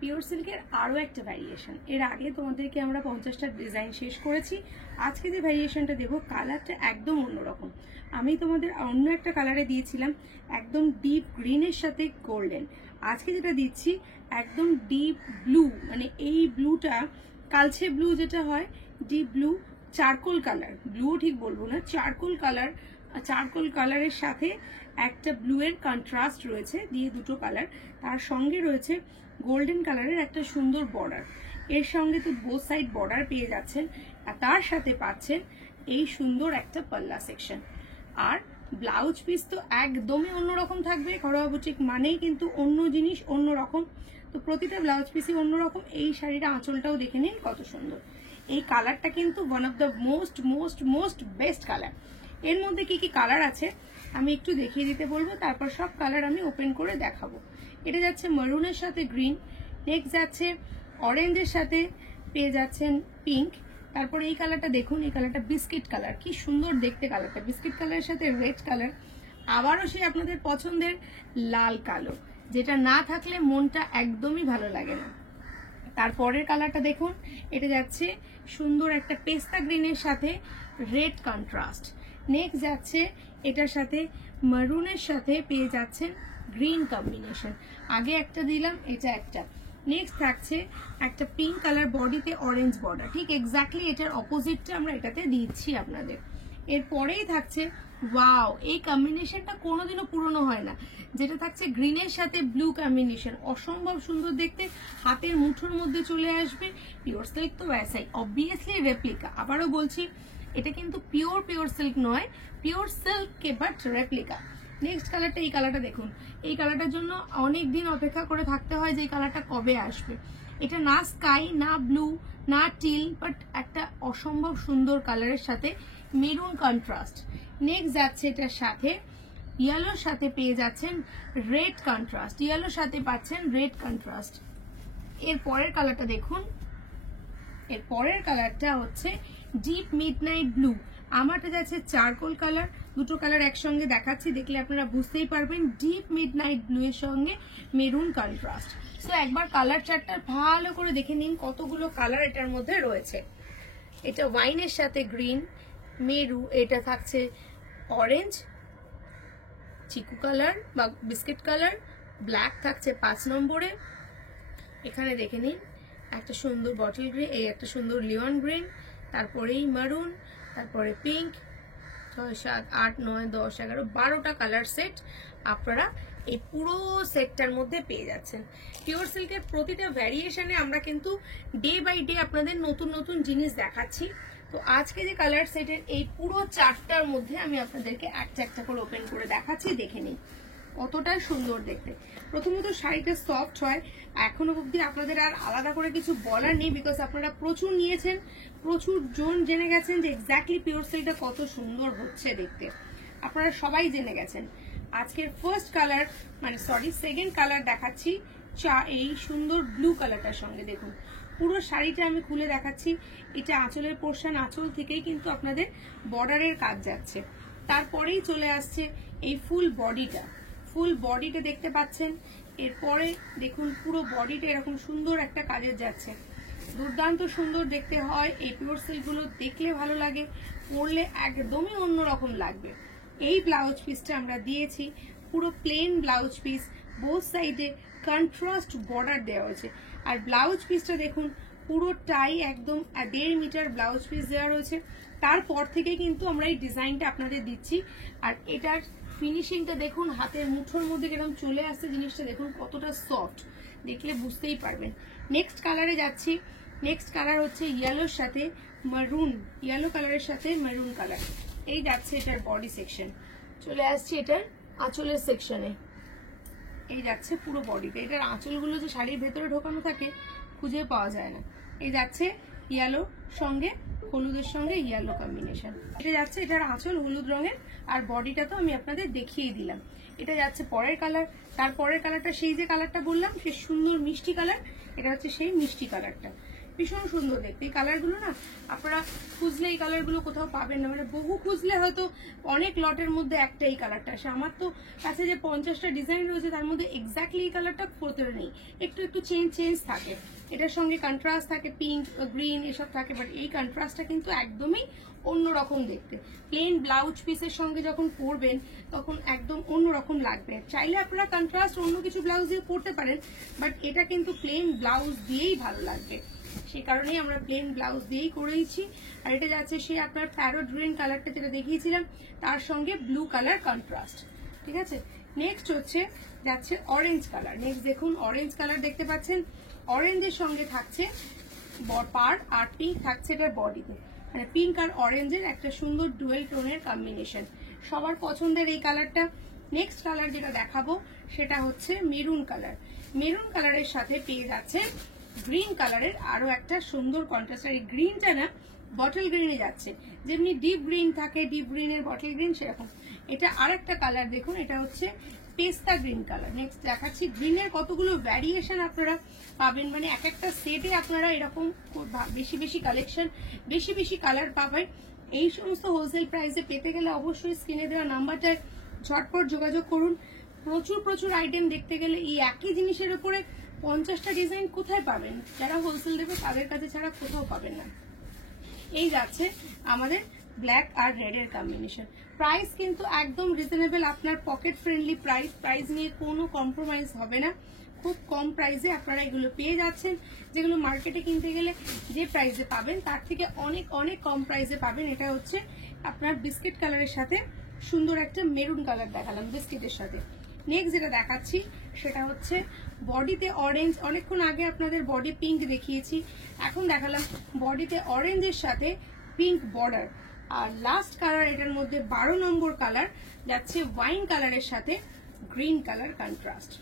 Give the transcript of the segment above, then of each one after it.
Pure সিল্কের আরও একটা ভ্যারিয়েশন। এর আগে তোমাদেরকে আমরা 50টা ডিজাইন শেষ করেছি। আজকে যে ভ্যারিয়েশনটা দেবো কালারটা একদম অন্যরকম। আমি তোমাদের অন্য একটা কালারে দিয়েছিলাম একদম ডিপ গ্রিনের সাথে গোল্ডেন। আজকে যেটা দিচ্ছি একদম ডিপ ব্লু, মানে এই ব্লুটা কালচে ব্লু যেটা হয়, deep blue, charcoal colour, blue ঠিক বলবো না, চারকোল কালার। চারকোল কালারের সাথে একটা ব্লু এর কন্ট্রাস্ট রয়েছে, দিয়ে দুটো কালার, তার সঙ্গে রয়েছে গোল্ডেন কালারের একটা সুন্দর বর্ডার। এর সঙ্গে তো বোথ সাইড বর্ডার পেয়ে যাচ্ছেন, আর তার সাথে পাচ্ছেন এই সুন্দর একটা পাল্লা সেকশন। আর ব্লাউজ পিস তো একদমই অন্যরকম থাকবে। ঘরোয়া বুটিক মানেই কিন্তু অন্য জিনিস, অন্যরকম। তো প্রতিটা ব্লাউজ পিসই অন্যরকম। এই শাড়িটা আঁচলটাও দেখে নিন কত সুন্দর। এই কালারটা কিন্তু one of the most most most best colour. এর মধ্যে কি কি কালার আছে আমি একটু দেখিয়ে দিতে বলবো, তারপর সব কালার আমি ওপেন করে দেখাবো। এটা যাচ্ছে মারুনের সাথে গ্রিন, নেক্সট যাচ্ছে অরেঞ্জের সাথে পেয়ে যাচ্ছেন পিঙ্ক, তারপরে এই কালারটা দেখুন, এই কালারটা বিস্কিট কালার, কি সুন্দর দেখতে কালারটা, বিস্কিট কালারের সাথে রেড কালার, আবারও সেই আপনাদের পছন্দের লাল কালো, যেটা না থাকলে মনটা একদমই ভালো লাগে না। তারপরের কালারটা দেখুন, এটা যাচ্ছে সুন্দর একটা পেস্তা গ্রিনের সাথে রেড কন্ট্রাস্ট। নেক্সট যাচ্ছে এটার সাথে মারুনের সাথে পেয়ে যাচ্ছেন গ্রিন কম্বিনেশন। আগে একটা দিলাম, এটা একটা। নেক্সট থাকছে একটা পিঙ্ক কালার, বডিতে অরেঞ্জ বর্ডার, ঠিক এক্স্যাক্টলি এটার অপোজিটটা আমরা এটাতে দিচ্ছি আপনাদের। এরপরেই থাকছে ওয়াও, এই কম্বিনেশনটা কোনোদিনও পুরনো হয় না, যেটা থাকছে গ্রিনের সাথে ব্লু কম্বিনেশন, অসম্ভব সুন্দর দেখতে, হাতের মুঠোর মধ্যে চলে আসবে। পিওর সিল্ক তো ব্যাসাই, অবভিয়াসলি রেপ্লিকা। আবারও বলছি, এটা কিন্তু পিওর পিওর সিল্ক নয়, pure silk K but replica. Next কালারটা, এই কালারটা দেখুন, এই কালারটার জন্য অনেক দিন অপেক্ষা করে থাকতে হয় যে এই কালারটা কবে আসবে। এটা না স্কাই, না ব্লু, না টিল, বাট একটা অসম্ভব সুন্দর কালারের সাথে মেরুন কন্ট্রাস্ট। নেক্সট যাচ্ছে এটার সাথে ইয়েলোর সাথে পেয়ে যাচ্ছেন রেড কন্ট্রাস্ট, ইয়েলোর সাথে পাচ্ছেন রেড কন্ট্রাস্ট। এর পরের কালারটা দেখুন, এর পরের কালারটা হচ্ছে ডিপ মিডনাইট ব্লু। আমারটা যাচ্ছে চারকোল কালার, দুটো কালার একসঙ্গে দেখাচ্ছি, দেখলে আপনারা বুঝতেই পারবেন। ডিপ মিডনাইট ব্লু এর সঙ্গে মেরুন কন্ট্রাস্ট। সো একবার কালার চার্টটা ভালো করে দেখে নিন কতগুলো কালার এটার মধ্যে রয়েছে। এটা ওয়াইনের সাথে গ্রিন, মেরু, এটা থাকছে অরেঞ্জ, চিকু কালার বা বিস্কিট কালার, ব্ল্যাক থাকছে 5 নম্বরে। এখানে দেখে নিন একটা সুন্দর বটল গ্রিন, এই একটা সুন্দর লিওন গ্রিন, তারপরেই মারুন, তারপরে পিঙ্ক। 6, 7, 8, 9, 10, 11, 12টা কালার সেট আপনারা এই পুরো সেটটার মধ্যে পেয়ে যাচ্ছেন। পিওর সিল্কের প্রতিটা ভ্যারিয়েশনে আমরা কিন্তু ডে বাই ডে আপনাদের নতুন নতুন জিনিস দেখাচ্ছি। তো আজকে যে কালার সেটের এই পুরো চারটার মধ্যে আমি আপনাদেরকে একটা একটা করে ওপেন করে দেখাচ্ছি, দেখে নিন কতটা সুন্দর দেখতে। প্রথমত শাড়িটা সফট হয়, এখনো অবধি আপনাদের আর আলাদা করে কিছু বলার নেই, বিকজ আপনারা প্রচুর নিয়েছেন, প্রচুর জন জেনে গেছেন যে এক্স্যাক্টলি পিওর সিল্কটা কত সুন্দর হচ্ছে দেখতে, আপনারা সবাই জেনে গেছেন। আজকের ফার্স্ট কালার, মানে সরি সেকেন্ড কালার দেখাচ্ছি এই সুন্দর ব্লু কালারটার সঙ্গে। দেখুন পুরো শাড়িটা আমি খুলে দেখাচ্ছি, এটা আঁচলের পোর্শন, আঁচল থেকেই কিন্তু আপনাদের বর্ডারের কাজ যাচ্ছে। তারপরেই চলে আসছে এই ফুল বডিটা, ফুল বডিটা দেখতে পাচ্ছেন। এরপরে দেখুন পুরো বডিটা এরকম সুন্দর একটা কাজের যাচ্ছে, দুর্দান্ত সুন্দর দেখতে হয়। এই পিওর সিল্কগুলো দেখলে ভালো লাগে, পরলে একদমই অন্যরকম লাগবে। এই ব্লাউজ পিসটা আমরা দিয়েছি পুরো প্লেন ব্লাউজ পিস, বোথ সাইডে কন্ট্রাস্ট বর্ডার দেওয়া হয়েছে। আর ব্লাউজ পিসটা দেখুন পুরোটাই একদম 1.5 মিটার ব্লাউজ পিস দেওয়া রয়েছে। তারপর থেকে কিন্তু আমরা এই ডিজাইনটা আপনাদের দিচ্ছি। আর এটার ফিনিশিংটা দেখুন, হাতের মুঠোর মধ্যে কিরকম চলে আসছে জিনিসটা, দেখুন কতটা সফট, দেখলে বুঝতেই পারবেন। নেক্সট কালারে যাচ্ছি, নেক্সট কালার হচ্ছে ইয়েলোর সাথে মারুন, ইয়েলো কালারের সাথে মারুন কালার। এই যাচ্ছে এটার বডি সেকশন, চলে আসছে এটার আঁচলের সেকশনে, এই যাচ্ছে পুরো বডিতে। এটার আঁচলগুলো যে শাড়ির ভেতরে ঢোকানো থাকে খুঁজে পাওয়া যায় না। এই যাচ্ছে ইয়েলো সঙ্গে হলুদের সঙ্গে ইয়েলো কম্বিনেশন, এটা যাচ্ছে এটার আঁচল হলুদ রঙের, আর বডিটা তো আমি আপনাদের দেখিয়ে দিলাম। এটা যাচ্ছে পরের কালার, তার পরের কালারটা সেই যে কালারটা বললাম সে সুন্দর মিষ্টি কালার, এটা হচ্ছে সেই মিষ্টি কালারটা। ভীষণ সুন্দর দেখতে। এই কালারগুলো না আপনারা খুঁজলে এই কালারগুলো কোথাও পাবেন না, মানে বহু খুঁজলে হয়তো অনেক লটের মধ্যে একটা এই কালারটা আসে। আমার তো কাছে যে 50টা ডিজাইন রয়েছে তার মধ্যে এক্স্যাক্টলি এই কালারটা কোথাও নেই, একটু একটু চেঞ্জ থাকে। এটার সঙ্গে কন্ট্রাস্ট থাকে, পিঙ্ক গ্রিন এসব থাকে, বাট এই কন্ট্রাস্টটা কিন্তু একদমই অন্যরকম দেখতে। প্লেন ব্লাউজ পিসের সঙ্গে যখন পরবেন তখন একদম অন্যরকম লাগবে। চাইলে আপনারা কন্ট্রাস্ট অন্য কিছু ব্লাউজ দিয়ে পরতে পারেন, বাট এটা কিন্তু প্লেন ব্লাউজ দিয়েই ভালো লাগবে, সেই কারণেই আমরা প্লেন ব্লাউজ দিয়েই করেইছি। আর এটা যাচ্ছে সেই আপনার প্যারোট গ্রিন কালারটা যেটা দেখিয়েছিলাম, তার সঙ্গে ব্লু কালার কন্ট্রাস্ট। ঠিক আছে, নেক্সট হচ্ছে যাচ্ছে অরেঞ্জ কালার। নেক্সট দেখুন অরেঞ্জ কালার দেখতে পাচ্ছেন, অরেঞ্জের সঙ্গে থাকছে পার আর পিঙ্ক থাকছে এটার বডিতে, মানে পিঙ্ক আর অরেঞ্জের একটা সুন্দর ডুয়েল টোনের কম্বিনেশন, সবার পছন্দের এই কালারটা। নেক্সট কালার যেটা দেখাবো সেটা হচ্ছে মেরুন কালার। মেরুন কালারের সাথে পেয়ে যাচ্ছে গ্রিন কালারের আরো একটা সুন্দর কন্ট্রাস্ট। আর এই গ্রিনটা না বটল গ্রিনে যাচ্ছে, যেমনি ডিপ গ্রিন থাকে, ডিপ গ্রিনের বটল গ্রিন সেরকম। এটা আর একটা কালার দেখুন, এটা হচ্ছে পেস্তা গ্রিন কালার। নেক্সট দেখাচ্ছি গ্রিনের কতগুলো ভ্যারিয়েশন আপনারা পাবেন, মানে এক একটা সেটে আপনারা এরকম বেশি বেশি কালেকশন, বেশি বেশি কালার পাবেন। এই সমস্ত হোলসেল প্রাইসে পেতে গেলে অবশ্যই স্ক্রিনে দেওয়া নাম্বারটায় ঝটপট যোগাযোগ করুন। প্রচুর প্রচুর আইটেম দেখতে গেলে এই একই জিনিসের উপরে 50টা ডিজাইন কোথায় পাবেন? যারা হোলসেল দেবে তাদের কাছে ছাড়া কোথাও পাবেন না। এই যাচ্ছে আমাদের ব্ল্যাক আর রেড এর কম্বিনেশন। প্রাইস কিন্তু একদম রিজনেবল, আপনার পকেট ফ্রেন্ডলি প্রাইস, প্রাইস নিয়ে কোনো কম্প্রোমাইজ হবে না। খুব কম প্রাইসে আপনারা এগুলো পেয়ে যাচ্ছেন, যেগুলো মার্কেটে কিনতে গেলে যে প্রাইসে পাবেন তার থেকে অনেক অনেক কম প্রাইসে পাবেন। এটা হচ্ছে আপনার বিস্কিট কালারের সাথে সুন্দর একটা মেরুন কালার দেখালাম বিস্কিটের সাথে। নেক্সট যেটা দেখাচ্ছি সেটা হচ্ছে বডিতে অরেঞ্জ। অনেকক্ষণ আগে আপনাদের বডি পিঙ্ক দেখিয়েছি, এখন দেখালাম বডিতে অরেঞ্জের সাথে পিঙ্ক বর্ডার। আর লাস্ট কালার এটার মধ্যে 12 নম্বর কালার যাচ্ছে ওয়াইন কালারের সাথে গ্রিন কালার কন্ট্রাস্ট।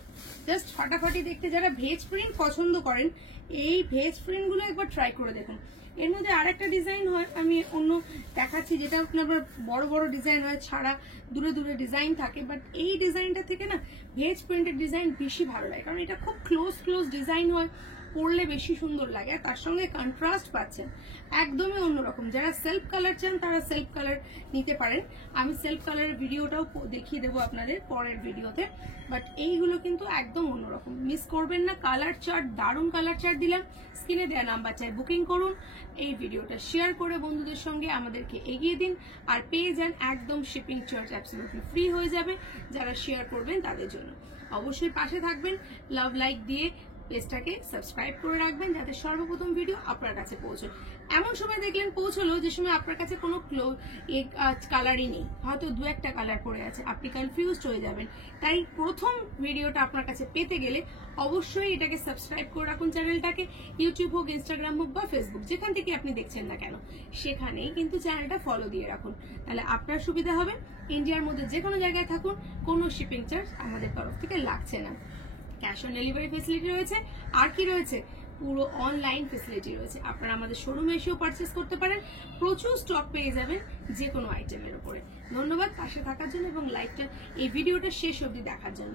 জাস্ট ফাটাফাটি দেখতে। যারা ভেজ প্রিন্ট পছন্দ করেন এই ভেজ প্রিন্ট গুলো একবার ট্রাই করে দেখুন। এর মধ্যে আরেকটা ডিজাইন হয়, আমি অন্য দেখাচ্ছি, যেটা আপনার বড় বড় ডিজাইন হয় ছাড়া দূরে দূরে ডিজাইন থাকে, বাট এই ডিজাইনটা থেকে না ভেজ প্রিন্টের ডিজাইন বেশি ভালো লাগে, কারণ এটা খুব ক্লোজ ডিজাইন হয়, পরলে বেশি সুন্দর লাগে। আর তার সঙ্গে কন্ট্রাস্ট পাচ্ছেন একদমই অন্যরকম। যারা সেলফ কালার চান তারা সেলফ কালার নিতে পারেন, আমি সেলফ কালারের ভিডিওটাও দেখিয়ে দেবো আপনাদের পরের ভিডিওতে। বাট এইগুলো কিন্তু একদম অন্যরকম, মিস করবেন না। কালার চার্ট, দারুণ কালার চার্ট দিলাম। স্ক্রিনে দেওয়া নাম্বার চাই বুকিং করুন, এই ভিডিওটা শেয়ার করে বন্ধুদের সঙ্গে আমাদেরকে এগিয়ে দিন, আর পেয়ে যান একদম শিপিং চার্জ অ্যাবসলিউটলি ফ্রি হয়ে যাবে যারা শেয়ার করবেন তাদের জন্য। অবশ্যই পাশে থাকবেন, লাভ লাইক দিয়ে পেজটাকে সাবস্ক্রাইব করে রাখবেন যাতে সর্বপ্রথম ভিডিও আপনার কাছে পৌঁছয়। এমন সময় দেখলেন পৌঁছলো যে সময় আপনার কাছে কোনো কালারই নেই, হয়তো দু একটা কালার পড়ে আছে, আপনি কনফিউজড হয়ে যাবেন। তাই প্রথম ভিডিওটা আপনার কাছে পেতে গেলে অবশ্যই এটাকে সাবস্ক্রাইব করে রাখুন চ্যানেলটাকে। ইউটিউব হোক, ইনস্টাগ্রাম হোক বা ফেসবুক, যেখান থেকে আপনি দেখছেন না কেন সেখানেই কিন্তু চ্যানেলটা ফলো দিয়ে রাখুন, তাহলে আপনার সুবিধা হবে। ইন্ডিয়ার মধ্যে যে কোনো জায়গায় থাকুন, কোনো শিপিং চার্জ আমাদের তরফ থেকে লাগছে না। ক্যাশ অন ডেলিভারি ফেসিলিটি রয়েছে, আর কি রয়েছে, পুরো অনলাইন ফেসিলিটি রয়েছে। আপনারা আমাদের শোরুমে এসেও পারচেস করতে পারেন, প্রচুর স্টক পেয়ে যাবেন যে কোনো আইটেমের উপরে। ধন্যবাদ পাশে থাকার জন্য এবং লাইভটা, এই ভিডিওটা শেষ অবধি দেখার জন্য।